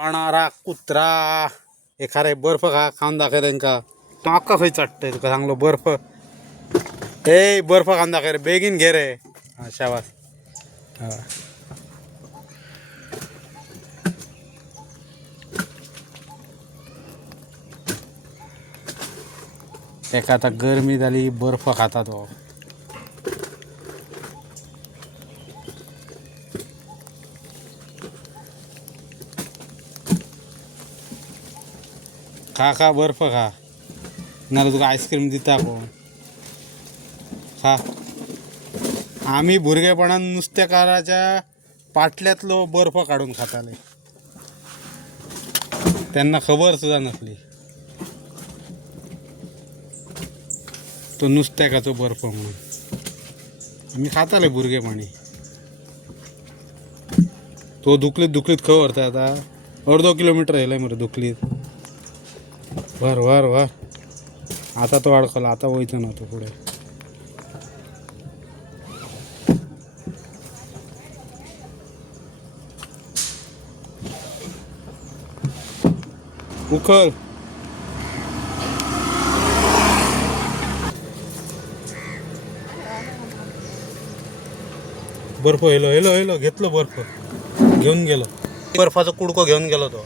आणणारा कुत्रा एखादा बर्फ खाऊन दाखव त्यांका माका खंय चढतंय तुका सांगलो बर्फ ए बर्फ खाऊन दाखव रे बेगीन घे रे हा शाबास हा एका आता गरमी झाली बर्फ खाता तो खा खा बर्फ खा नाल्यार तुका आईस्क्रीम दिता कोण खा आम्ही भुरगेपणान नुस्तेकाराच्या पाटल्यातलो बर्फ काढून खाताले त्यांना खबर सुद्धा नसली तो नुस्त्याकाचो बर्फ म्हणून आम्ही खाताले भुरगेपणी तो दुखलीत दुखलीत खंय व्हरता आता अर्धो किलोमीटर येयलाय मरे दुखलीत वर वर वर आता तो अडकला आता वयचो ना तो पुढे उखल बर्फ येलो येलो येलो घेतलो बर्फ घेऊन गेलो बर्फाचा कुडको घेऊन गेलो तो